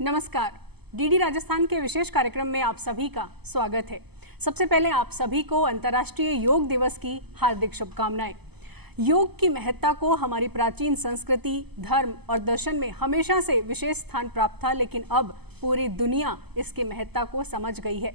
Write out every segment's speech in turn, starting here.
नमस्कार। डीडी राजस्थान के विशेष कार्यक्रम में आप सभी का स्वागत है। सबसे पहले आप सभी को अंतर्राष्ट्रीय योग दिवस की हार्दिक शुभकामनाएं। योग की महत्ता को हमारी प्राचीन संस्कृति, धर्म और दर्शन में हमेशा से विशेष स्थान प्राप्त था, लेकिन अब पूरी दुनिया इसकी महत्ता को समझ गई है।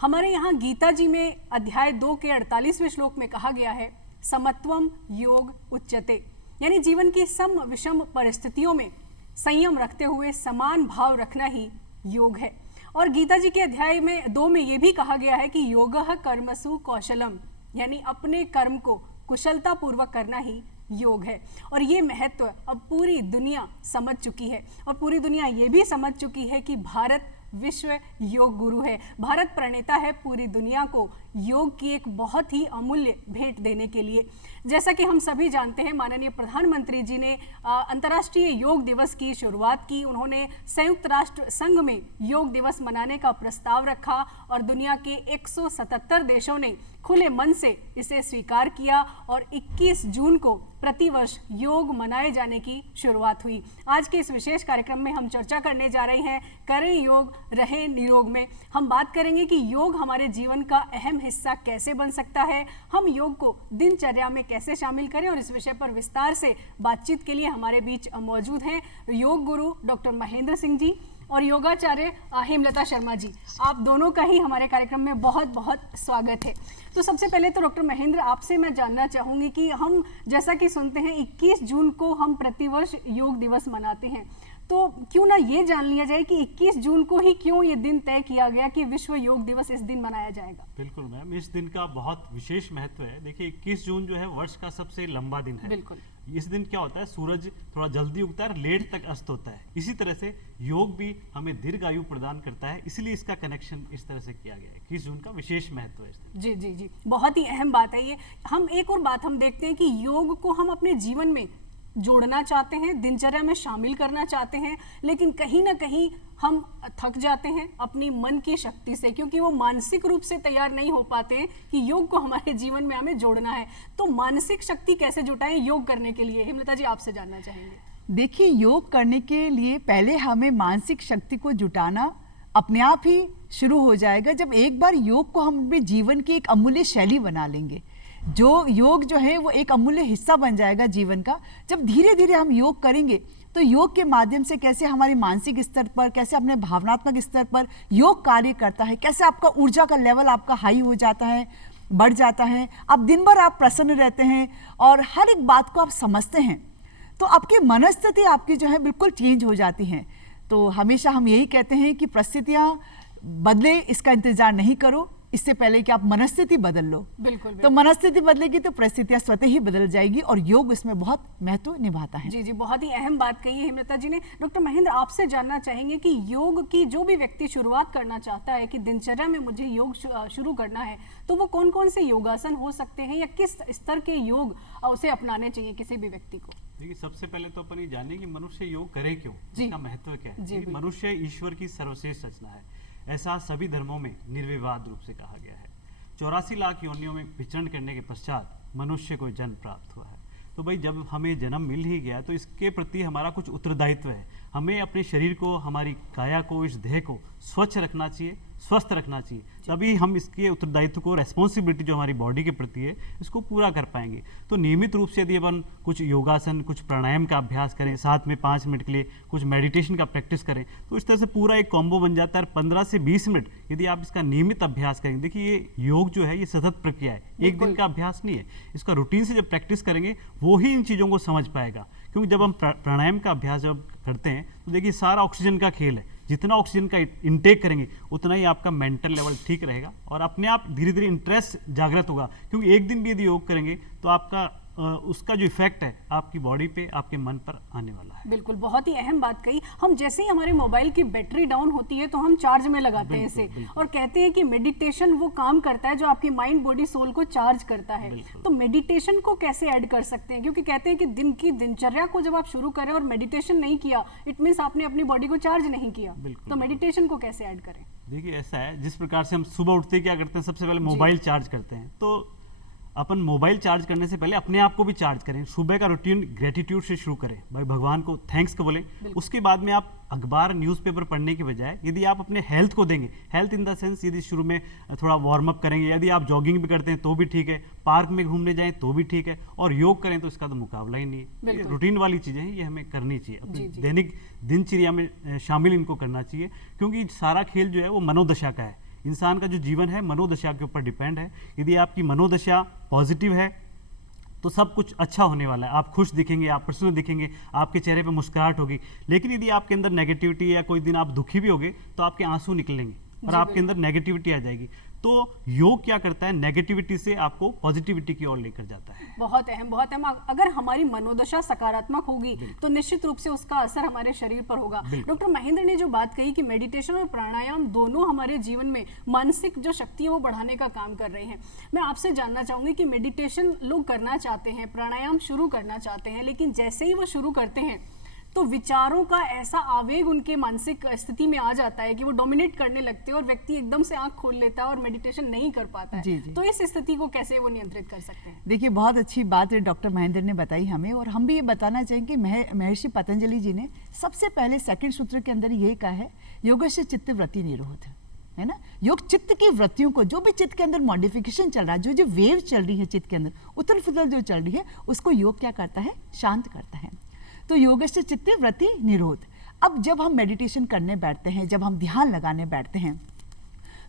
हमारे यहाँ गीता जी में अध्याय 2 के 48वें श्लोक में कहा गया है, समत्वम योग उच्यते, यानी जीवन की सम विषम परिस्थितियों में संयम रखते हुए समान भाव रखना ही योग है। और गीता जी के अध्याय में 2 में यह भी कहा गया है कि योगः कर्मसु कौशलम, यानी अपने कर्म को कुशलता पूर्वक करना ही योग है। और ये महत्व अब पूरी दुनिया समझ चुकी है और पूरी दुनिया ये भी समझ चुकी है कि भारत विश्व योग गुरु है। भारत प्रणेता है पूरी दुनिया को योग की एक बहुत ही अमूल्य भेंट देने के लिए। जैसा कि हम सभी जानते हैं, माननीय प्रधानमंत्री जी ने अंतर्राष्ट्रीय योग दिवस की शुरुआत की। उन्होंने संयुक्त राष्ट्र संघ में योग दिवस मनाने का प्रस्ताव रखा और दुनिया के 177 देशों ने खुले मन से इसे स्वीकार किया और 21 जून को प्रतिवर्ष योग मनाए जाने की शुरुआत हुई। आज के इस विशेष कार्यक्रम में हम चर्चा करने जा रहे हैं, करें योग रहें निरोग में। हम बात करेंगे कि योग हमारे जीवन का अहम हिस्सा कैसे बन सकता है, हम योग को दिनचर्या में कैसे शामिल करें, और इस विषय पर विस्तार से बातचीत के लिए हमारे बीच मौजूद हैं योग गुरु डॉक्टर महेंद्र सिंह जी और योगाचार्य हेमलता शर्मा जी। आप दोनों का ही हमारे कार्यक्रम में बहुत बहुत स्वागत है। तो सबसे पहले तो डॉक्टर महेंद्र, आपसे मैं जानना चाहूँगी कि हम जैसा कि सुनते हैं 21 जून को हम प्रतिवर्ष योग दिवस मनाते हैं, तो क्यों ना ये जान लिया जाए कि 21 जून को ही क्यों ये दिन तय किया गया कि विश्व योग दिवस इस दिन मनाया जाएगा? बिल्कुल मैम, इस दिन का बहुत विशेष महत्व है। देखिए 21 जून जो है वर्ष का सबसे लंबा दिन है। बिल्कुल। इस दिन क्या होता है, सूरज थोड़ा जल्दी उगता है और लेट तक अस्त होता है। इसी तरह से योग भी हमें दीर्घ आयु प्रदान करता है, इसलिए इसका कनेक्शन इस तरह से किया गया है। 21 जून का विशेष महत्व है इस दिन। जी जी जी, बहुत ही अहम बात है ये। हम एक और बात हम देखते हैं कि योग को हम अपने जीवन में जोड़ना चाहते हैं, दिनचर्या में शामिल करना चाहते हैं, लेकिन कहीं ना कहीं हम थक जाते हैं अपनी मन की शक्ति से, क्योंकि वो मानसिक रूप से तैयार नहीं हो पाते हैं कि योग को हमारे जीवन में हमें जोड़ना है। तो मानसिक शक्ति कैसे जुटाएं योग करने के लिए? हेमलता जी, आपसे जानना चाहेंगे। देखिए, योग करने के लिए पहले हमें मानसिक शक्ति को जुटाना अपने आप ही शुरू हो जाएगा जब एक बार योग को हम अपने जीवन की एक अमूल्य शैली बना लेंगे। जो योग जो है वो एक अमूल्य हिस्सा बन जाएगा जीवन का। जब धीरे धीरे हम योग करेंगे तो योग के माध्यम से कैसे हमारे मानसिक स्तर पर, कैसे अपने भावनात्मक स्तर पर योग कार्य करता है, कैसे आपका ऊर्जा का लेवल आपका हाई हो जाता है, बढ़ जाता है, अब दिन भर आप प्रसन्न रहते हैं और हर एक बात को आप समझते हैं, तो आपकी मनस्थिति आपकी जो है बिल्कुल चेंज हो जाती है। तो हमेशा हम यही कहते हैं कि परिस्थितियाँ बदले इसका इंतजार नहीं करो, इससे पहले कि आप मनस्थिति बदल लो। बिल्कुल। तो मनस्थिति बदलेगी तो परिस्थितियां स्वतः ही बदल जाएगी और योग इसमें बहुत महत्व निभाता है। जी जी, बहुत ही अहम बात कही है हेमलता जी ने। डॉक्टर महेंद्र, आपसे जानना चाहेंगे कि योग की जो भी व्यक्ति शुरुआत करना चाहता है कि दिनचर्या में मुझे योग शुरू करना है, तो वो कौन कौन से योगासन हो सकते हैं या किस स्तर के योग उसे अपनाने चाहिए किसी भी व्यक्ति को? देखिए, सबसे पहले तो अपन ये जाने कि मनुष्य योग करे क्यों, इसका महत्व क्या है। मनुष्य ईश्वर की सर्वश्रेष्ठ रचना है, ऐसा सभी धर्मों में निर्विवाद रूप से कहा गया है। 84 लाख योनियों में विचरण करने के पश्चात मनुष्य को जन्म प्राप्त हुआ है। तो भाई, जब हमें जन्म मिल ही गया तो इसके प्रति हमारा कुछ उत्तरदायित्व है। हमें अपने शरीर को, हमारी काया को, इस देह को स्वच्छ रखना चाहिए, स्वस्थ रखना चाहिए, तभी हम इसके उत्तरदायित्व को, रेस्पॉन्सिबिलिटी जो हमारी बॉडी के प्रति है, इसको पूरा कर पाएंगे। तो नियमित रूप से यदि अपन कुछ योगासन, कुछ प्राणायाम का अभ्यास करें, साथ में 5 मिनट के लिए कुछ मेडिटेशन का प्रैक्टिस करें, तो इस तरह से पूरा एक कॉम्बो बन जाता है। 15 से 20 मिनट यदि आप इसका नियमित अभ्यास करेंगे, देखिए ये योग जो है ये सतत प्रक्रिया है, एक दिन का अभ्यास नहीं है। इसका रूटीन से जब प्रैक्टिस करेंगे वो ही इन चीज़ों को समझ पाएगा। क्योंकि जब हम प्राणायाम का अभ्यास जब करते हैं तो देखिए सारा ऑक्सीजन का खेल है। जितना ऑक्सीजन का इनटेक करेंगे उतना ही आपका मेंटल लेवल ठीक रहेगा और अपने आप धीरे धीरे इंटरेस्ट जागृत होगा। क्योंकि एक दिन भी यदि योग करेंगे तो आपका उसका जो इफेक्ट है आपकी बॉडी पे, आपके मन पर आने वाला है। बिल्कुल, बहुत ही अहम बात कही। हम जैसे ही हमारे मोबाइल की बैटरी डाउन होती है तो हम चार्ज में लगाते हैं इसे, और कहते हैं कि मेडिटेशन वो काम करता है जो आपकी माइंड, बॉडी, सोल को चार्ज करता है। तो मेडिटेशन को कैसे ऐड कर सकते हैं? क्योंकि कहते हैं कि दिन की दिनचर्या को जब आप शुरू करें और मेडिटेशन नहीं किया, इट मीन्स आपने अपनी बॉडी को चार्ज नहीं किया। तो मेडिटेशन को कैसे ऐड करें? देखिए ऐसा है, जिस प्रकार से हम सुबह उठते क्या करते हैं, सबसे पहले मोबाइल चार्ज करते हैं। तो अपन मोबाइल चार्ज करने से पहले अपने आप को भी चार्ज करें। सुबह का रूटीन ग्रेटिट्यूड से शुरू करें, भाई भगवान को थैंक्स को बोलें। उसके बाद में आप अखबार न्यूज़पेपर पढ़ने के बजाय यदि आप अपने हेल्थ को देंगे, हेल्थ इन द सेंस यदि शुरू में थोड़ा वार्म अप करेंगे, यदि आप जॉगिंग भी करते हैं तो भी ठीक है, पार्क में घूमने जाएं तो भी ठीक है, और योग करें तो इसका तो मुकाबला ही नहीं है। रूटीन वाली चीज़ें हैं, ये हमें करनी चाहिए, अपनी दैनिक दिनचर्या में शामिल इनको करना चाहिए, क्योंकि सारा खेल जो है वो मनोदशा का है। इंसान का जो जीवन है मनोदशा के ऊपर डिपेंड है। यदि आपकी मनोदशा पॉजिटिव है तो सब कुछ अच्छा होने वाला है। आप खुश दिखेंगे, आप प्रसन्न दिखेंगे, आपके चेहरे पे मुस्कुराहट होगी। लेकिन यदि आपके अंदर नेगेटिविटी या कोई दिन आप दुखी भी होगे तो आपके आंसू निकलेंगे और आपके अंदर नेगेटिविटी आ जाएगी। तो योग क्या करता है, नेगेटिविटी से आपको पॉजिटिविटी की ओर लेकर जाता है। बहुत अहम, बहुत अहम। अगर हमारी मनोदशा सकारात्मक होगी तो निश्चित रूप से उसका असर हमारे शरीर पर होगा। डॉक्टर महेंद्र ने जो बात कही कि मेडिटेशन और प्राणायाम दोनों हमारे जीवन में मानसिक जो शक्ति है वो बढ़ाने का काम कर रहे हैं। मैं आपसे जानना चाहूंगी कि मेडिटेशन लोग करना चाहते हैं, प्राणायाम शुरू करना चाहते हैं, लेकिन जैसे ही वो शुरू करते हैं तो विचारों का ऐसा आवेग उनके मानसिक स्थिति में आ जाता है कि वो डोमिनेट करने लगते हैं और व्यक्ति एकदम से आंख खोल लेता है और मेडिटेशन नहीं कर पाता है। जी, जी। तो इस स्थिति को कैसे वो नियंत्रित कर सकते हैं? देखिए, बहुत अच्छी बात है डॉक्टर महेंद्र ने बताई हमें, और हम भी ये बताना चाहेंगे महर्षि पतंजलि जी ने सबसे पहले सेकंड सूत्र के अंदर ये कहा है, योगस्य चित्त वृत्ति निरोध, है ना। योग चित्त की वृत्तियों को, जो भी चित्त के अंदर मॉडिफिकेशन चल रहा है, जो वेव चल रही है चित्त के अंदर, उथल पुथल जो चल रही है, उसको योग क्या करता है, शांत करता है। तो योगस्य चित्ते वृत्ति निरोध। अब जब हम मेडिटेशन करने बैठते हैं, जब हम ध्यान लगाने बैठते हैं,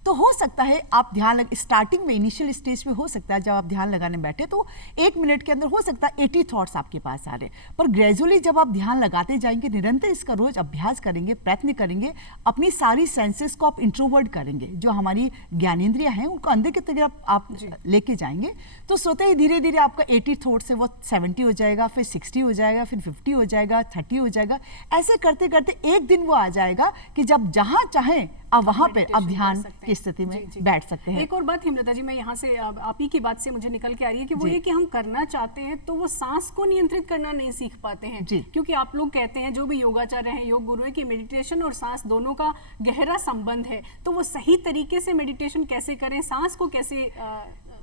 तो हो सकता है आप स्टार्टिंग में इनिशियल स्टेज पे हो सकता है जब आप ध्यान लगाने बैठे तो 1 मिनट के अंदर हो सकता है 80 थॉट्स आपके पास आ रहे हैं, पर ग्रेजुअली जब आप ध्यान लगाते जाएंगे, निरंतर इसका रोज अभ्यास करेंगे, प्रयत्न करेंगे, अपनी सारी सेंसेस को आप इंट्रोवर्ट करेंगे, जो हमारी ज्ञानेंद्रियां हैं उनको अंदर की तरफ आप लेके जाएंगे, तो स्वतः ही धीरे धीरे आपका 80 थॉट्स है वो 70 हो जाएगा, फिर 60 हो जाएगा, फिर 50 हो जाएगा, 30 हो जाएगा। ऐसे करते करते एक दिन वो आ जाएगा कि जब जहां चाहें आप वहां पे आप ध्यान की स्थिति में बैठ सकते हैं। एक और बात हेमलता जी, मैं यहाँ से आप ही की बात से मुझे निकल के आ रही है कि वो ये कि हम करना चाहते हैं तो वो सांस को नियंत्रित करना नहीं सीख पाते हैं, क्योंकि आप लोग कहते हैं, जो भी योगाचार्य हैं, योग गुरु हैं, कि मेडिटेशन और सांस दोनों का गहरा संबंध है। तो वो सही तरीके से मेडिटेशन कैसे करें, सांस को कैसे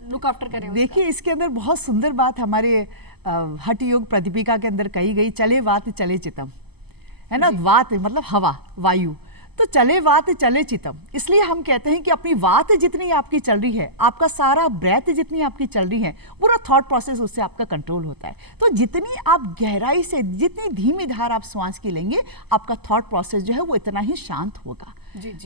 लुक आफ्टर करें? देखिए, इसके अंदर बहुत सुंदर बात हमारे हठ योग प्रतिपिका के अंदर कही गई, चले वात चले चितम, है ना। वात मतलब हवा, वायु, तो चले वात चले चितम। इसलिए हम कहते हैं कि अपनी वात जितनी आपकी चल रही है, आपका सारा ब्रेथ जितनी आपकी चल रही है, पूरा थॉट प्रोसेस उससे आपका कंट्रोल होता है। तो जितनी आप गहराई से, जितनी धीमी धार आप श्वास की लेंगे, आपका थॉट प्रोसेस जो है वो इतना ही शांत होगा,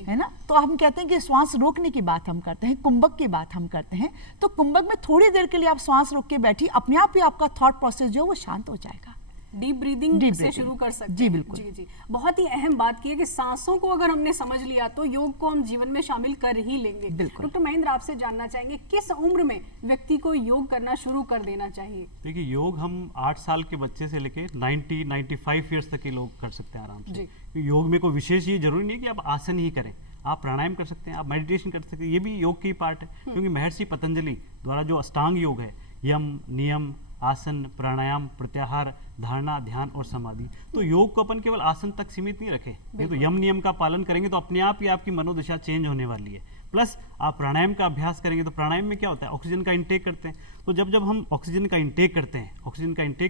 है ना। तो हम कहते हैं कि श्वास रोकने की बात हम करते हैं, कुंभक की बात हम करते हैं, तो कुंभक में थोड़ी देर के लिए आप श्वास रोक के बैठिए, अपने आप ही आपका थॉट प्रोसेस जो है वो शांत हो जाएगा। डीप ब्रीदिंग से शुरू कर सकते हैं। जी बिल्कुल। जी। बहुत ही अहम बात की है कि सांसों को अगर हमने समझ लिया तो योग को हम जीवन में शामिल कर ही लेंगे। डॉक्टर महेंद्र, आपसे जानना चाहेंगे किस उम्र में व्यक्ति को योग करना शुरू कर देना चाहिए? देखिए, योग हम 8 साल के बच्चे से लेके 95 ईयर्स तक के लोग कर सकते हैं आराम से। योग में कोई विशेष ये जरूरी नहीं है कि आप आसन ही करें, आप प्राणायाम कर सकते हैं, आप मेडिटेशन कर सकते हैं, ये भी योग की पार्ट है। क्योंकि महर्षि पतंजलि द्वारा जो अष्टांग योग है, यम, नियम, आसन, प्राणायाम, प्रत्याहार, धारणा, ध्यान और समाधि, तो योग को अपन केवल आसन तक सीमित नहीं रखे। नहीं तो यम नियम का पालन करेंगे तो अपने आप ही आपकी मनोदशा चेंज होने वाली है। प्लस आप प्राणायाम का अभ्यास करेंगे तो प्राणायाम में क्या होता है, ऑक्सीजन का इंटेक करते हैं। तो जब हम ऑक्सीजन का इंटेक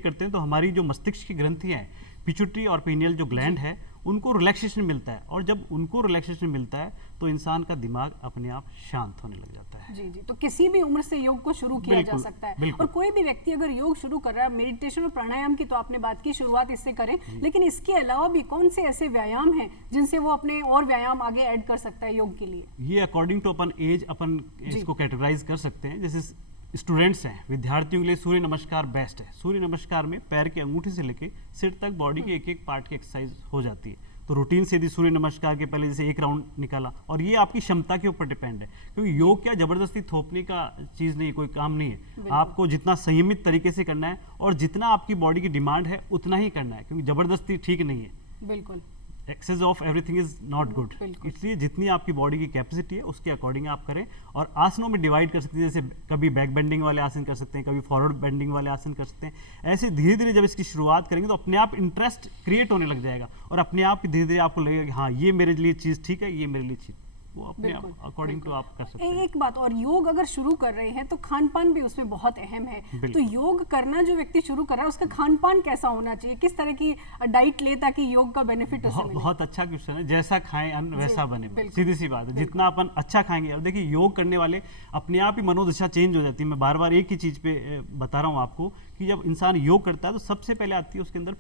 करते हैं तो हमारी जो मस्तिष्क की ग्रंथियां हैं, पिट्यूटरी और पीनियल जो ग्लैंड है, उनको रिलैक्सेशन मिलता है, और जब उनको रिलैक्सेशन मिलता है तो इंसान का दिमाग अपने आप शांत होने लग जाता है। जी। तो किसी भी उम्र से योग को शुरू किया जा सकता है। और कोई भी व्यक्ति अगर योग शुरू कर रहा है, मेडिटेशन और प्राणायाम की तो आपने बात की, शुरुआत इससे करें, लेकिन इसके अलावा भी कौन से ऐसे व्यायाम हैं जिनसे वो अपने और व्यायाम आगे ऐड कर सकता है योग के लिए? ये अकॉर्डिंग टू अपन एज अपन इसको कैटेगराइज कर सकते हैं। जैसे स्टूडेंट्स हैं, विद्यार्थियों के लिए सूर्य नमस्कार बेस्ट है। सूर्य नमस्कार में पैर के अंगूठे से लेके सिर तक बॉडी के एक पार्ट की एक्सरसाइज हो जाती है। तो रूटीन से यदि सूर्य नमस्कार के पहले जैसे 1 राउंड निकाला, और ये आपकी क्षमता के ऊपर डिपेंड है, क्योंकि योग क्या जबरदस्ती थोपने का चीज़ नहीं, कोई काम नहीं है। आपको जितना संयमित तरीके से करना है और जितना आपकी बॉडी की डिमांड है उतना ही करना है, क्योंकि जबरदस्ती ठीक नहीं है। बिल्कुल। Excess of everything is not good. इसलिए जितनी आपकी बॉडी की कैपेसिटी है उसके अकॉर्डिंग आप करें, और आसनों में डिवाइड कर सकते हैं। जैसे कभी बैक बेंडिंग वाले आसन कर सकते हैं, कभी फॉरवर्ड बेंडिंग वाले आसन कर सकते हैं। ऐसे धीरे धीरे जब इसकी शुरुआत करेंगे तो अपने आप इंटरेस्ट क्रिएट होने लग जाएगा, और अपने आप धीरे धीरे आपको लगेगा कि हाँ, ये मेरे लिए चीज़ ठीक है, ये मेरे लिए चीज़ वो अपने बिल्कुल, अकॉर्डिंग टू आप कर सकते हैं। एक बात और, योग अगर शुरू कर रहे हैं तो खान पान भी उसमें बहुत अहम है। तो बिल्कुल। योग करना जो व्यक्ति शुरू कर रहा है उसका खान पान कैसा होना चाहिए, किस तरह की डाइट ले ताकि योग का बेनिफिट उसे मिले? बहुत अच्छा क्वेश्चन है। जैसा खाएं अन्न वैसा बने, बिल्कुल। सीधी सी बात है। जितना अपन अच्छा खाएंगे, और देखिए योग करने वाले अपने आप ही मनोदशा चेंज हो जाती है। मैं बार बार एक ही चीज पे बता रहा हूँ आपको कि जब इंसान योग करता है तो सबसे पहले आती है उसके अंदर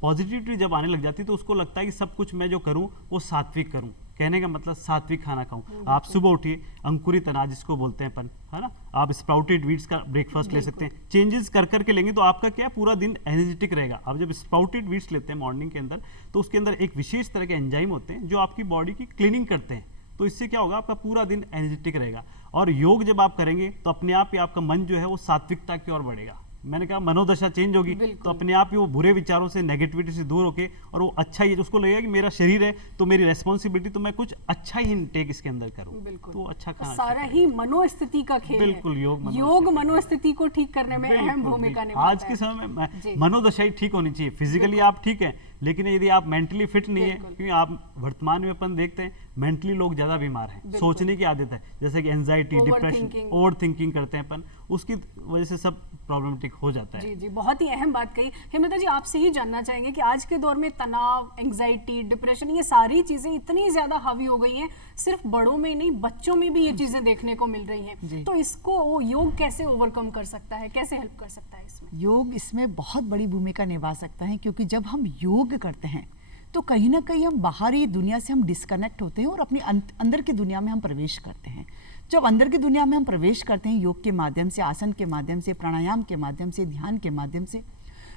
पॉजिटिविटी जब आने लग जाती है तो उसको लगता है कि सब कुछ मैं जो करूं वो सात्विक करूं। कहने का मतलब सात्विक खाना खाऊं। आप सुबह उठिए, अंकुरित अनाज जिसको बोलते हैं अपन, है ना, आप स्प्राउटेड वीट्स का ब्रेकफास्ट ले सकते हैं। चेंजेस कर करके लेंगे तो आपका क्या है, पूरा दिन एनर्जेटिक रहेगा। आप जब स्प्राउटेड वीट्स लेते हैं मॉर्निंग के अंदर तो उसके अंदर एक विशेष तरह के एंजाइम होते हैं जो आपकी बॉडी की क्लीनिंग करते हैं। तो इससे क्या होगा, आपका पूरा दिन एनर्जेटिक रहेगा। और योग जब आप करेंगे तो अपने आप ही आपका मन जो है वो सात्विकता की ओर बढ़ेगा। मैंने कहा मनोदशा चेंज होगी तो अपने आप ही वो बुरे विचारों से, नेगेटिविटी से दूर होके, और वो अच्छा ही, उसको लगेगा कि मेरा शरीर है तो मेरी रेस्पॉन्सिबिलिटी, तो मैं कुछ अच्छा ही इनटेक इसके अंदर करूं। तो अच्छा खाना, सारा ही मनोस्थिति का खेल बिल्कुल है। योग मनोस्थिति को ठीक करने में अहम भूमिका निभाता है। आज के समय में मनोदशा ही ठीक होनी चाहिए। फिजिकली आप ठीक है, लेकिन यदि आप मेंटली फिट नहीं है, क्योंकि आप वर्तमान में अपन देखते हैं मेंटली लोग ज्यादा बीमार हैं, सोचने की आदत है, जैसे कि एंजाइटी, डिप्रेशन, ओवर थिंकिंग करते हैं अपन, उसकी वजह से सब प्रॉब्लमेटिक हो जाता है। जी जी, बहुत ही अहम बात कही। हेमलता जी, आपसे ही जानना चाहेंगे कि आज के दौर में तनाव, एंजाइटी, डिप्रेशन, ये सारी चीजें इतनी ज्यादा हावी हो गई हैं, सिर्फ बड़ों में नहीं बच्चों में भी ये चीजें देखने को मिल रही हैं। तो इसको योग कैसे ओवरकम कर सकता है, कैसे हेल्प कर सकता है इसमें? योग इसमें बहुत बड़ी भूमिका निभा सकता है, क्योंकि जब हम योग करते हैं तो कहीं ना कहीं हम बाहरी दुनिया से हम डिस्कनेक्ट होते हैं और अपनी अंदर की दुनिया में हम प्रवेश करते हैं। जब अंदर की दुनिया में हम प्रवेश करते हैं योग के माध्यम से, आसन के माध्यम से, प्राणायाम के माध्यम से, ध्यान के माध्यम से,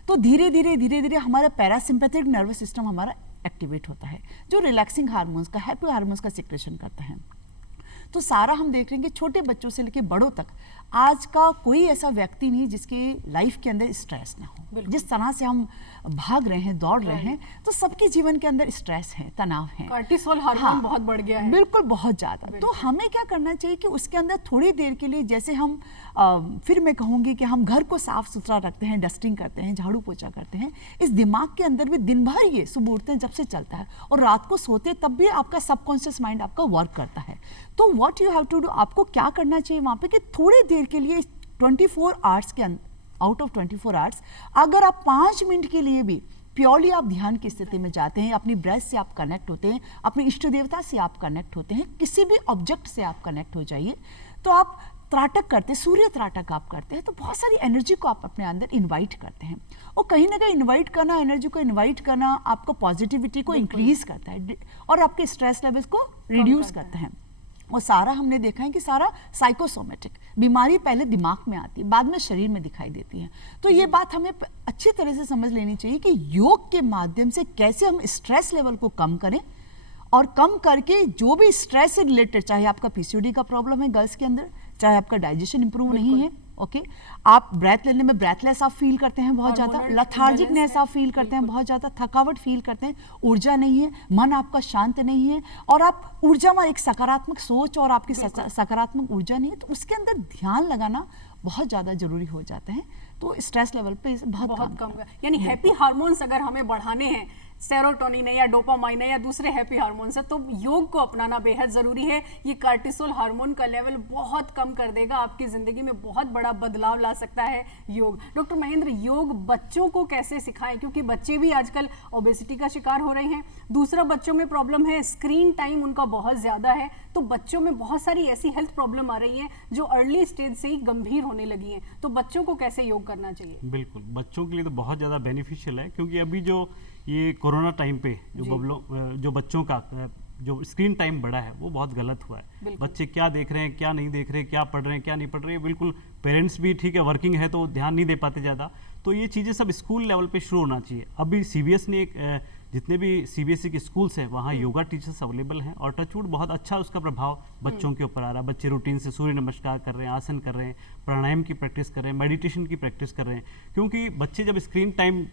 तो धीरे धीरे हमारा पैरासिम्पैथिक नर्वस सिस्टम हमारा एक्टिवेट होता है, जो रिलैक्सिंग हार्मोन्स का, हैप्पी हार्मोन्स का सिक्रेशन करता है। तो सारा हम देख रहे हैं कि छोटे बच्चों से लेकर बड़ों तक आज का कोई ऐसा व्यक्ति नहीं जिसके लाइफ के अंदर स्ट्रेस ना हो। जिस तरह से हम भाग रहे हैं, दौड़ रहे हैं, तो सबके जीवन के अंदर स्ट्रेस है, तनाव है, कार्टिसोल हार्मोन बहुत बढ़ गया है। बिल्कुल, बहुत ज्यादा। तो हमें क्या करना चाहिए कि उसके अंदर थोड़ी देर के लिए, जैसे हम फिर मैं कहूंगी कि हम घर को साफ सुथरा रखते हैं, डस्टिंग करते हैं, झाड़ू पोछा करते हैं, इस दिमाग के अंदर भी दिन भर ये सुबह उठते हैं जब से चलता है और रात को सोते तब भी आपका सबकॉन्शियस माइंड आपका वर्क करता है। तो what you have to do, आपको क्या करना चाहिए वहां पे कि थोड़ी देर के लिए 24 आवर्स के आउट ऑफ 24 आवर्स अगर आप 5 मिनट के लिए भी प्योरली आप ध्यान की स्थिति में जाते हैं, अपनी ब्रेथ से आप कनेक्ट होते हैं, अपने इष्ट देवता से आप कनेक्ट होते हैं, किसी भी ऑब्जेक्ट से आप कनेक्ट हो जाइए, तो आप त्राटक करते हैं, सूर्य त्राटक आप करते हैं, तो बहुत सारी एनर्जी को आप अपने अंदर इनवाइट करते हैं। और कहीं ना कहीं इनवाइट करना, एनर्जी को इनवाइट करना आपको पॉजिटिविटी को इंक्रीज करता है और आपके स्ट्रेस लेवल्स को रिड्यूस करता है। और सारा हमने देखा है कि सारा साइकोसोमेटिक बीमारी पहले दिमाग में आती है, बाद में शरीर में दिखाई देती है। तो ये बात हमें अच्छी तरह से समझ लेनी चाहिए कि योग के माध्यम से कैसे हम स्ट्रेस लेवल को कम करें, और कम करके जो भी स्ट्रेस से रिलेटेड, चाहे आपका पीसीओडी का प्रॉब्लम है गर्ल्स के अंदर, चाहे आपका डाइजेशन इंप्रूव नहीं है, ओके, आप ब्रेथ लेने में ब्रेथलेस आप फील करते हैं बहुत ज़्यादा, लथार्जिकनेस आप फील करते हैं बहुत ज़्यादा, थकावट फील करते हैं, ऊर्जा नहीं है, मन आपका शांत नहीं है, और आप ऊर्जा में एक सकारात्मक सोच और आपकी सकारात्मक ऊर्जा नहीं है, तो उसके अंदर ध्यान लगाना बहुत ज़्यादा जरूरी हो जाता है। तो स्ट्रेस लेवल पे बहुत कम, यानी हैप्पी हार्मोन्स अगर हमें बढ़ाने हैं, सेरोटोनिन है या डोपामाइन है या दूसरे हैप्पी हार्मोन्स है, तो योग को अपनाना बेहद जरूरी है। ये कार्टिसोल हार्मोन का लेवल बहुत कम कर देगा, आपकी जिंदगी में बहुत बड़ा बदलाव ला सकता है योग। डॉक्टर महेंद्र, योग बच्चों को कैसे सिखाएं, क्योंकि बच्चे भी आजकल ओबेसिटी का शिकार हो रहे हैं। दूसरा, बच्चों में प्रॉब्लम है, स्क्रीन टाइम उनका बहुत ज्यादा है, तो बच्चों में बहुत सारी ऐसी हेल्थ प्रॉब्लम आ रही है जो अर्ली स्टेज से ही गंभीर होने लगी है। तो बच्चों को कैसे योग करना चाहिए? बिल्कुल, बच्चों के लिए तो बहुत ज्यादा बेनिफिशियल है, क्योंकि अभी जो ये कोरोना टाइम पे जो बच्चों का जो स्क्रीन टाइम बढ़ा है वो बहुत गलत हुआ है। बच्चे क्या देख रहे हैं, क्या नहीं देख रहे, क्या पढ़ रहे हैं, क्या नहीं पढ़ रहे हैं, बिल्कुल पेरेंट्स भी ठीक है वर्किंग है तो ध्यान नहीं दे पाते ज़्यादा। तो ये चीज़ें सब स्कूल लेवल पे शुरू होना चाहिए। अभी सीबीएस ने जितने भी सीबीएसई के स्कूल्स हैं वहाँ योगा टीचर्स अवेलेबल हैं, और टचवुड बहुत अच्छा उसका प्रभाव बच्चों के ऊपर आ रहा है। बच्चे रूटीन से सूर्य नमस्कार कर रहे हैं, आसन कर रहे हैं, प्राणायाम की प्रैक्टिस कर रहे हैं, मेडिटेशन की प्रैक्टिस कर रहे हैं, क्योंकि बच्चे जब स्क्रीन टाइम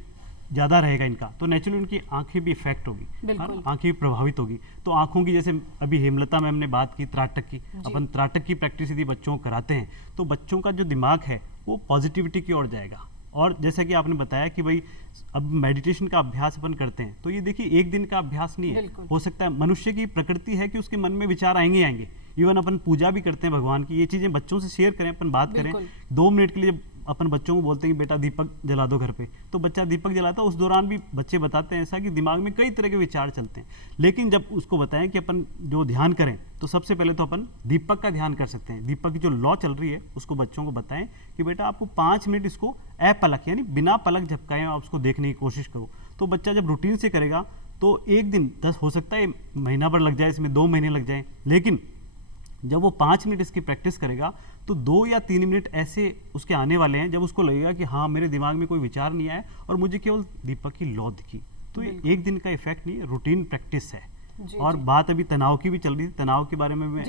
ज़्यादा रहेगा इनका तो नेचुरली उनकी आंखें भी इफेक्ट होगी, आंखें भी प्रभावित होगी। तो आंखों की, जैसे अभी हेमलता मैम ने बात की त्राटक की, अपन त्राटक की प्रैक्टिस यदि बच्चों को कराते हैं तो बच्चों का जो दिमाग है वो पॉजिटिविटी की ओर जाएगा, और जैसा कि आपने बताया कि भाई अब मेडिटेशन का अभ्यास अपन करते हैं, तो ये देखिए एक दिन का अभ्यास नहीं है, हो सकता है मनुष्य की प्रकृति है कि उसके मन में विचार आएंगे ही आएंगे। इवन अपन पूजा भी करते हैं भगवान की, ये चीजें बच्चों से शेयर करें, अपन बात करें 2 मिनट के लिए, अपन बच्चों को बोलते हैं कि बेटा दीपक जला दो घर पे, तो बच्चा दीपक जलाता है, उस दौरान भी बच्चे बताते हैं ऐसा कि दिमाग में कई तरह के विचार चलते हैं। लेकिन जब उसको बताएं कि अपन जो ध्यान करें, तो सबसे पहले तो अपन दीपक का ध्यान कर सकते हैं। दीपक की जो लॉ चल रही है उसको बच्चों को बताएं कि बेटा आपको 5 मिनट इसको अपलक यानी बिना पलक झपकाए आप उसको देखने की कोशिश करो। तो बच्चा जब रूटीन से करेगा तो एक दिन 10 हो सकता है महीना भर लग जाए, इसमें 2 महीने लग जाए, लेकिन जब वो 5 मिनट इसकी प्रैक्टिस करेगा तो 2 या 3 मिनट ऐसे उसके आने वाले हैं जब उसको लगेगा कि हाँ मेरे दिमाग में कोई विचार नहीं आया और मुझे केवल दीपक की लौ दिखी। तो ये एक दिन का इफेक्ट नहीं है, रूटीन प्रैक्टिस है। और बात अभी तनाव की भी चल रही थी, तनाव के बारे में मैं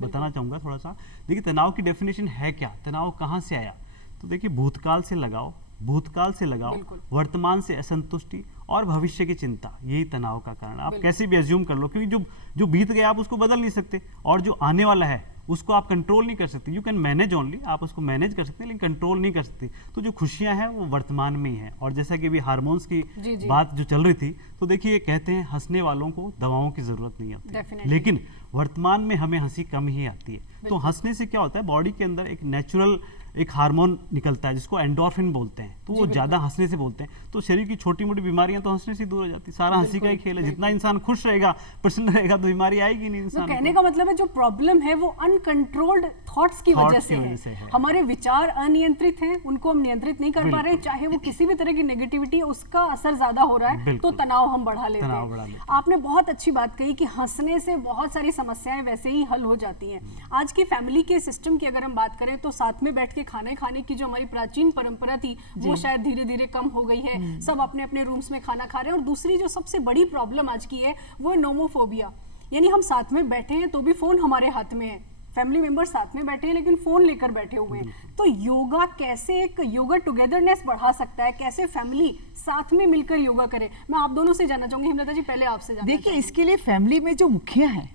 बताना चाहूँगा थोड़ा सा। देखिए तनाव की डेफिनेशन है क्या, तनाव कहाँ से आया, तो देखिए भूतकाल से लगाओ, भूतकाल से लगाओ, वर्तमान से असंतुष्टि और भविष्य की चिंता, यही तनाव का कारण। आप कैसे भी एज्यूम कर लो, क्योंकि जो बीत गया आप उसको बदल नहीं सकते, और जो आने वाला है उसको आप कंट्रोल नहीं कर सकते। यू कैन मैनेज ओनली, आप उसको मैनेज कर सकते हैं लेकिन कंट्रोल नहीं कर सकते। तो जो खुशियां हैं वो वर्तमान में ही है। और जैसा कि अभी हार्मोन्स की बात जो चल रही थी, तो देखिए कहते हैं हंसने वालों को दवाओं की जरूरत नहीं होती, लेकिन वर्तमान में हमें हंसी कम ही आती है। तो हंसने से क्या होता है, बॉडी के अंदर एक नेचुरल एक हार्मोन निकलता है जिसको एंडोर्फिन बोलते हैं, तो वो ज्यादा हंसने से बोलते हैं। तो शरीर की छोटी मोटी बीमारियां तो हंसने से दूर हो जाती है। सारा हंसी का ही खेल है, जितना इंसान खुश रहेगा, प्रसन्न रहेगा, तो बीमारी आएगी नहीं इंसान को। कहने का मतलब है जो प्रॉब्लम है वो अनकंट्रोल्ड थॉट्स की वजह से है। हमारे विचार अनियंत्रित हैं, उनको हम नियंत्रित नहीं कर पा रहे, चाहे वो किसी भी तरह की नेगेटिविटी है उसका असर ज्यादा हो रहा है, तो तनाव हम बढ़ा लेते हैं। आपने बहुत अच्छी बात कही कि हंसने से बहुत सारी समस्याएं वैसे ही हल हो जाती हैं। आज की फैमिली के सिस्टम की अगर हम बात करें तो साथ में बैठ के खाने की जो हमारी प्राचीन परंपरा थी वो शायद धीरे धीरे कम हो गई है। सब अपने अपने रूम्स में खाना खा रहे हैं। और दूसरी जो सबसे बड़ी प्रॉब्लम आज की है वो है नोमोफोबिया, यानी हम साथ में बैठे हैं तो भी फोन हमारे हाथ में है, फैमिली मेंबर साथ में बैठे हैं लेकिन फोन लेकर बैठे हुए हैं। तो योगा कैसे एक योगा टुगेदरनेस बढ़ा सकता है, कैसे फैमिली साथ में मिलकर योगा करे, मैं आप दोनों से जानना चाहूंगी। हिमलता जी पहले आपसे जानना देखिए, इसके लिए फैमिली में जो मुखिया है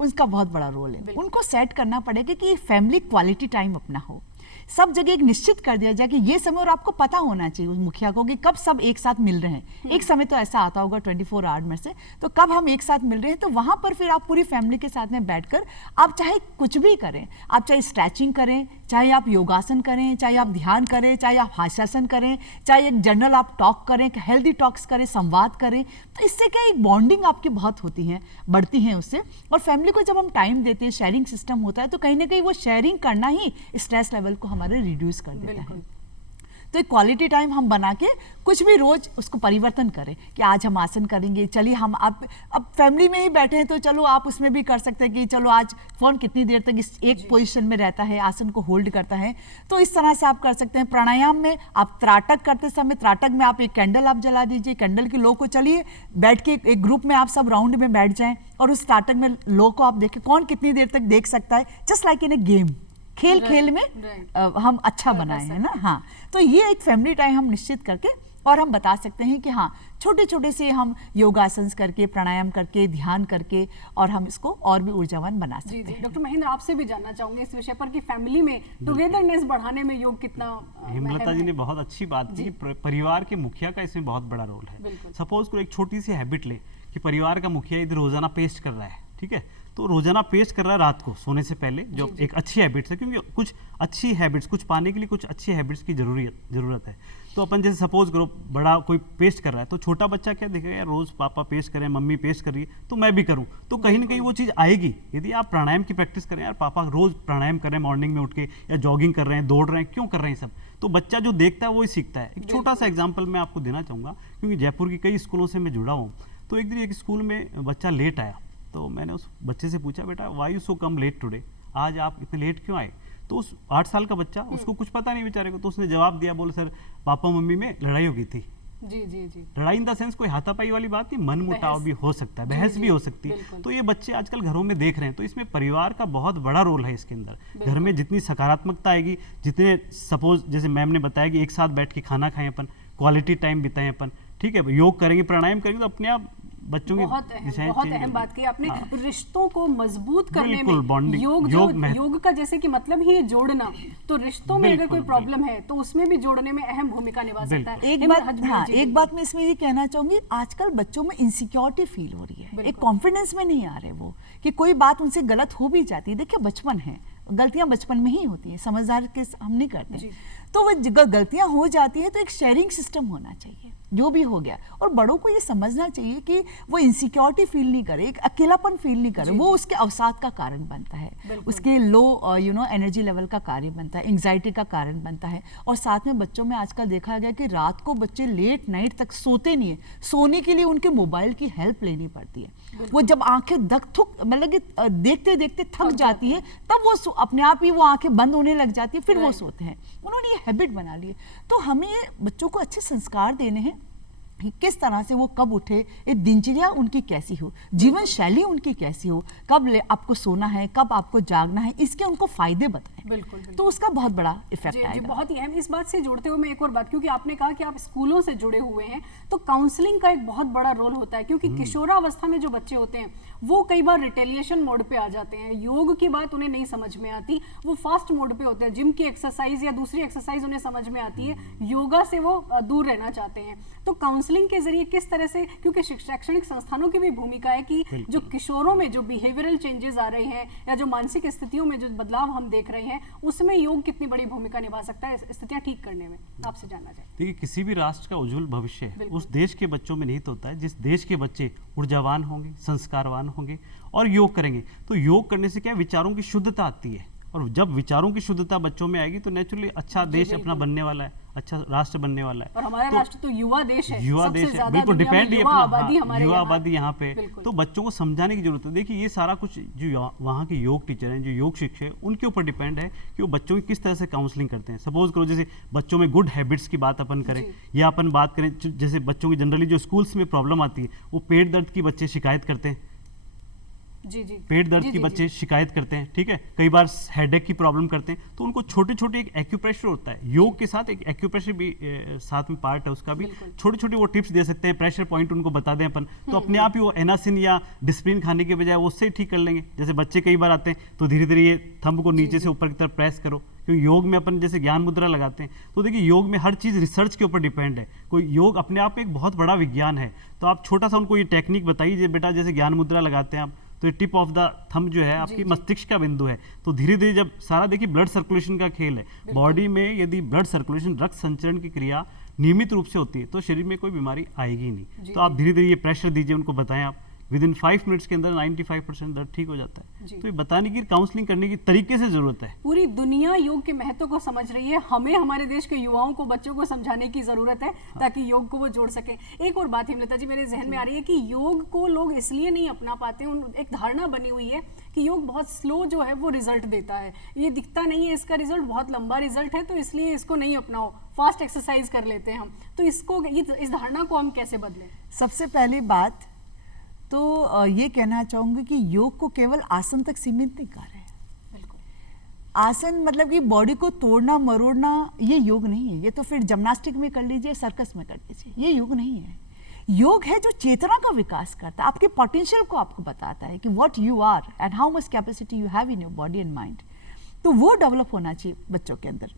उसका बहुत बड़ा रोल है। उनको सेट करना पड़ेगा कि फैमिली क्वालिटी टाइम अपना हो। सब जगह एक निश्चित कर दिया जाए कि ये समय, और आपको पता होना चाहिए उस मुखिया को कि कब सब एक साथ मिल रहे हैं। एक समय तो ऐसा आता होगा 24 आवर में से, तो कब हम एक साथ मिल रहे हैं, तो वहां पर फिर आप पूरी फैमिली के साथ में बैठकर आप चाहे कुछ भी करें, आप चाहे स्ट्रेचिंग करें, चाहे आप योगासन करें, चाहे आप ध्यान करें, चाहे आप हास्यासन करें, चाहे एक जनरल आप टॉक करें, हेल्दी टॉक्स करें, संवाद करें, तो इससे क्या एक बॉन्डिंग आपकी बहुत होती है, बढ़ती है उससे। और फैमिली को जब हम टाइम देते हैं, शेयरिंग सिस्टम होता है, तो कहीं ना कहीं वो शेयरिंग करना ही स्ट्रेस लेवल को हमारे रिड्यूस कर देता है। तो एक क्वालिटी टाइम हम बना के कुछ भी रोज उसको परिवर्तन करें कि आज हम आसन करेंगे। चलिए हम अब फैमिली में ही बैठे हैं तो चलो आप उसमें भी कर सकते हैं कि चलो आज फोन कितनी देर तक इस एक पोजीशन में रहता है, आसन को होल्ड करता है, तो इस तरह से आप कर सकते हैं। प्राणायाम में आप त्राटक करते समय त्राटक में आप एक कैंडल आप जला दीजिए, कैंडल की लो को चलिए बैठ के एक ग्रुप में आप सब राउंड में बैठ जाएं और उस त्राटक में लो को आप देखें कौन कितनी देर तक देख सकता है, just like in A game. खेल में हम अच्छा बनाए हैं ना। हाँ, तो ये एक फैमिली टाइम हम निश्चित करके और हम बता सकते हैं कि हाँ छोटे छोटे से हम योगासन करके, प्राणायाम करके, ध्यान करके और हम इसको और भी ऊर्जावान बना सकते हैं। डॉक्टर महेंद्र, आपसे भी जानना चाहूंगे इस विषय पर कि फैमिली में टुगेदरनेस बढ़ाने में योग कितना। हिमलता जी ने बहुत अच्छी बात की, परिवार के मुखिया का इसमें बहुत बड़ा रोल है। सपोज को एक छोटी सी हैबिट ले कि परिवार का मुखिया इधर रोजाना पेस्ट कर रहा है, ठीक है, तो रोजाना पेस्ट कर रहा है रात को सोने से पहले, जो एक अच्छी हैबिट्स है, क्योंकि कुछ अच्छी हैबिट्स, कुछ पाने के लिए कुछ अच्छी हैबिट्स की जरूरत है। तो अपन जैसे सपोज करो बड़ा कोई पेस्ट कर रहा है तो छोटा बच्चा क्या देखेगा, यार रोज पापा पेस्ट कर रहे हैं, मम्मी पेस्ट कर रही है तो मैं भी करूं, तो कहीं ना कहीं वो चीज़ आएगी। यदि आप प्राणायाम की प्रैक्टिस करें, यार पापा रोज प्राणायाम कर रहे हैं मॉर्निंग में उठ के, या जॉगिंग कर रहे हैं, दौड़ रहे हैं, क्यों कर रहे हैं सब, तो बच्चा जो देखता है वो ही सीखता है। एक छोटा सा एग्जाम्पल मैं आपको देना चाहूँगा, क्योंकि जयपुर की कई स्कूलों से मैं जुड़ा हूँ। तो एक दिन एक स्कूल में बच्चा लेट आया, तो मैंने उस बच्चे से पूछा, बेटा why you so come late today, आज आप इतने लेट क्यों आए। तो उस 8 साल का बच्चा, उसको कुछ पता नहीं बेचारे को, तो उसने जवाब दिया, बोले सर पापा मम्मी में लड़ाई हो गई थी। जी। लड़ाई इन द सेंस कोई हाथापाई वाली बात नहीं, मन मुटाव भी हो सकता है, बहस भी हो सकती है। तो ये बच्चे आजकल घरों में देख रहे हैं, तो इसमें परिवार का बहुत बड़ा रोल है इसके अंदर। घर में जितनी सकारात्मकता आएगी, जितने सपोज जैसे मैम ने बताया कि एक साथ बैठ के खाना खाएं अपन, क्वालिटी टाइम बिताएं अपन, ठीक है, योग करेंगे, प्राणायाम करेंगे, तो अपने आप बच्चों की बहुत अहम बात कही आपने। रिश्तों को मजबूत करने बिल्कुल, में bonding, योग का जैसे कि मतलब ही है जोड़ना, तो रिश्तों में अगर कोई प्रॉब्लम है तो उसमें भी जोड़ने में अहम भूमिका निभा सकता है। एक बात मैं इसमें ये कहना चाहूंगी, आजकल बच्चों में इनसिक्योरिटी फील हो रही है, एक कॉन्फिडेंस में नहीं आ रहे वो, कि कोई बात उनसे गलत हो भी जाती है। देखिए बचपन है, गलतियां बचपन में ही होती हैं, समझदार के हम नहीं करते, तो वो गलतियां हो जाती है तो एक शेयरिंग सिस्टम होना चाहिए जो भी हो गया। और बड़ों को ये समझना चाहिए कि वो इनसिक्योरिटी फील नहीं करे, एक अकेलापन फील नहीं करे, वो उसके अवसाद का कारण बनता है, उसके लो एनर्जी लेवल का कारण बनता है, एंग्जाइटी का कारण बनता है। और साथ में बच्चों में आजकल देखा गया कि रात को बच्चे लेट नाइट तक सोते नहीं है, सोने के लिए उनके मोबाइल की हेल्प लेनी पड़ती है। वो जब आंखें मतलब कि देखते देखते थक जाती है, तब वो अपने आप ही वो आंखें बंद होने लग जाती है, फिर वो सोते हैं। उन्होंने ये हैबिट बना ली है। तो हमें बच्चों को अच्छे संस्कार देने हैं, किस तरह से वो कब उठे, एक दिनचर्या उनकी कैसी हो, जीवन शैली उनकी कैसी हो, कब आपको सोना है, कब आपको जागना है, इसके उनको फायदे बताएं। बिल्कुल। तो उसका बहुत बड़ा इफेक्ट आएगा। बहुत ही अहम। इस बात से जुड़ते हुए मैं एक और बात, क्योंकि आपने कहा कि आप स्कूलों से जुड़े हुए हैं, तो काउंसलिंग का एक बहुत बड़ा रोल होता है, क्योंकि किशोरावस्था में जो बच्चे होते हैं वो कई बार रिटेलिएशन मोड पे आ जाते हैं, योग की बात उन्हें नहीं समझ में आती, वो फास्ट मोड पे होते हैं, जिम की एक्सरसाइज या दूसरी एक्सरसाइज उन्हें समझ में आती है, योगा से वो दूर रहना चाहते हैं। तो काउंसलिंग के जरिए किस तरह से, क्योंकि शैक्षणिक संस्थानों की भी भूमिका है कि जो किशोरों में जो बिहेवियरल चेंजेस आ रहे हैं या जो मानसिक स्थितियों में जो बदलाव हम देख रहे हैं, उसमें योग कितनी बड़ी भूमिका निभा सकता है स्थितियां ठीक करने में, आपसे जानना चाहिए। देखिए, किसी भी राष्ट्र का उज्जवल भविष्य उस देश के बच्चों में निहित होता है, जिस देश के बच्चे ऊर्जावान होंगे, संस्कारवान होंगे और योग करेंगे। तो योग करने से क्या विचारों की शुद्धता आती है, और जब विचारों की शुद्धता बच्चों में आएगी तो नेचुरली अच्छा देश अपना बनने वाला है, अच्छा राष्ट्र बनने वाला है। और हमारा राष्ट्र तो युवा देश है, युवा देश है, बिल्कुल डिपेंड ही अपना युवा आबादी यहाँ पे। तो बच्चों को समझाने की जरूरत है। देखिए, ये सारा कुछ जो वहाँ के योग टीचर हैं, जो योग शिक्षक हैं, उनके ऊपर डिपेंड है कि वो बच्चों की किस तरह से काउंसलिंग करते हैं। सपोज करो जैसे बच्चों में गुड हैबिट्स की बात अपन करें, या अपन बात करें जैसे बच्चों की जनरली जो स्कूल्स में प्रॉब्लम आती है, वो पेट दर्द की बच्चे शिकायत करते हैं, पेट दर्द की बच्चे शिकायत करते हैं, ठीक है, कई बार हेडेक की प्रॉब्लम करते हैं। तो उनको छोटे छोटे एक एक्यूप्रेशर होता है, योग के साथ एक एक्यूप्रेशर भी साथ में पार्ट है उसका भी, छोटे छोटे वो टिप्स दे सकते हैं, प्रेशर पॉइंट उनको बता दें अपन, तो अपने आप ही वो एनासिन या डिस्प्रिन खाने के बजाय वो उससे ही ठीक कर लेंगे। जैसे बच्चे कई बार आते हैं तो धीरे धीरे ये थंब को नीचे से ऊपर की तरफ प्रेस करो, क्योंकि योग में अपन जैसे ज्ञान मुद्रा लगाते हैं। तो देखिए, योग में हर चीज़ रिसर्च के ऊपर डिपेंड है, कोई योग अपने आप में एक बहुत बड़ा विज्ञान है। तो आप छोटा सा उनको ये टेक्निक बताइए, बेटा जैसे ज्ञान मुद्रा लगाते हैं आप, तो ये टिप ऑफ द थंब जो है आपकी मस्तिष्क का बिंदु है। तो धीरे धीरे जब सारा देखिए ब्लड सर्कुलेशन का खेल है, बॉडी में यदि ब्लड सर्कुलेशन, रक्त संचरण की क्रिया नियमित रूप से होती है तो शरीर में कोई बीमारी आएगी नहीं। तो आप धीरे धीरे ये प्रेशर दीजिए, उनको बताएं आप, विद इन 5 मिनट्स के अंदर 95% दर्द ठीक हो जाता है। तो ये बताने की, काउंसलिंग करने की तरीके से जरूरत है। पूरी दुनिया योग के महत्व को समझ रही है, हमें हमारे देश के युवाओं को, बच्चों को समझाने की जरूरत है ताकि योग को वो जोड़ सके। एक और बात हिमलता जी मेरे जहन में आ रही है कि योग को लोग इसलिए नहीं अपना पाते, एक धारणा बनी हुई है कि योग बहुत स्लो जो है वो रिजल्ट देता है, ये दिखता नहीं है इसका रिजल्ट, बहुत लंबा रिजल्ट है, तो इसलिए इसको नहीं अपनाओ, फास्ट एक्सरसाइज कर लेते हैं हम। तो इसको, इस धारणा को हम कैसे बदलें? सबसे पहली बात तो ये कहना चाहूंगी कि योग को केवल आसन तक सीमित नहीं कर रहे हैं। बिल्कुल, आसन मतलब कि बॉडी को तोड़ना मरोड़ना ये योग नहीं है। ये तो फिर जिम्नास्टिक में कर लीजिए, सर्कस में कर लीजिए, ये योग नहीं है। योग है जो चेतना का विकास करता है, आपके पोटेंशियल को आपको बताता है कि what you are and how much capacity you have in your body and mind. तो वो डेवलप होना चाहिए बच्चों के अंदर।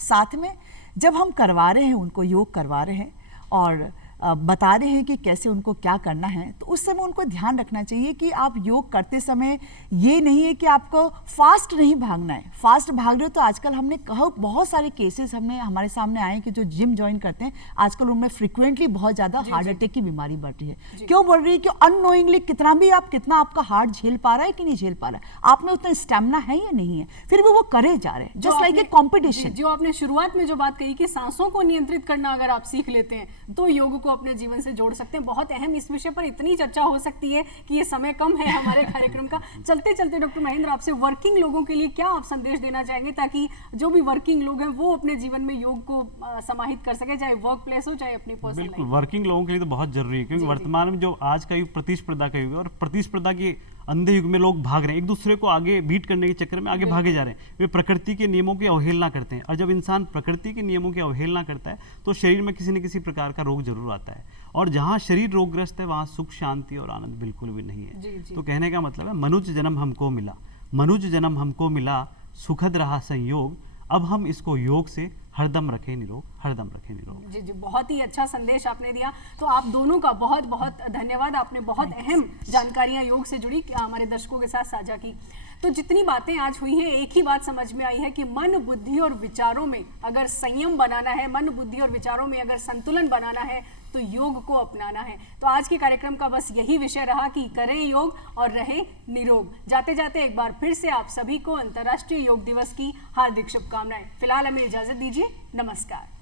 साथ में जब हम करवा रहे हैं, उनको योग करवा रहे हैं और बता रहे हैं कि कैसे उनको क्या करना है, तो उस समय उनको ध्यान रखना चाहिए कि आप योग करते समय ये नहीं है कि आपको फास्ट नहीं भागना है। फास्ट भाग रहे हो तो आजकल हमने कहा बहुत सारे केसेस हमारे सामने आए कि जो जिम ज्वाइन करते हैं आजकल उनमें फ्रिक्वेंटली बहुत ज़्यादा हार्ट अटैक की बीमारी बढ़ रही है। क्यों बढ़ रही है? कि अननोइंगली कितना आपका हार्ट झेल पा रहा है कि नहीं झेल पा रहा है, आप में उतना स्टेमिना है या नहीं है, फिर भी वो करे जा रहे हैं, जस्ट लाइक ए कॉम्पिटिशन। जो आपने शुरुआत में जो बात कही कि सांसों को नियंत्रित करना अगर आप सीख लेते हैं तो योग को अपने जीवन से जोड़ सकते हैं। बहुत अहम, इस विषय पर इतनी चर्चा हो सकती है कि ये समय कम है हमारे कार्यक्रम का। चलते चलते डॉक्टर महेंद्र, आपसे वर्किंग लोगों के लिए क्या आप संदेश देना चाहेंगे ताकि जो भी वर्किंग लोग हैं वो अपने जीवन में योग को समाहित कर सके, चाहे वर्क प्लेस हो चाहे अपनी पर्सनल लाइफ? बिल्कुल, वर्किंग लोगों के लिए तो बहुत जरूरी है, क्योंकि वर्तमान में जो आज का युग प्रतिस्पर्धा का युग है और प्रतिस्पर्धा के अंधे युग में लोग भाग रहे हैं, एक दूसरे को आगे बीट करने के चक्कर में आगे भागे जा रहे हैं। वे प्रकृति के नियमों की अवहेलना करते हैं, और जब इंसान प्रकृति के नियमों की अवहेलना करता है तो शरीर में किसी न किसी प्रकार का रोग जरूर आता है। और जहाँ शरीर रोगग्रस्त है वहाँ सुख शांति और आनंद बिल्कुल भी नहीं है। जी, जी। तो कहने का मतलब है मनुष्य जन्म हमको मिला, मनुष्य जन्म हमको मिला, सुखद रहा संयोग, अब हम इसको योग से हरदम रखें निरोग, हरदम रखें निरोग। जी जी, बहुत ही अच्छा संदेश आपने दिया। तो आप दोनों का बहुत बहुत धन्यवाद, आपने बहुत अहम जानकारियां योग से जुड़ी हमारे दर्शकों के साथ साझा की। तो जितनी बातें आज हुई हैं, एक ही बात समझ में आई है कि मन, बुद्धि और विचारों में अगर संयम बनाना है, मन, बुद्धि और विचारों में अगर संतुलन बनाना है, तो योग को अपनाना है। तो आज के कार्यक्रम का बस यही विषय रहा कि करें योग और रहे निरोग। जाते जाते एक बार फिर से आप सभी को अंतर्राष्ट्रीय योग दिवस की हार्दिक शुभकामनाएं। फिलहाल हमें इजाजत दीजिए, नमस्कार।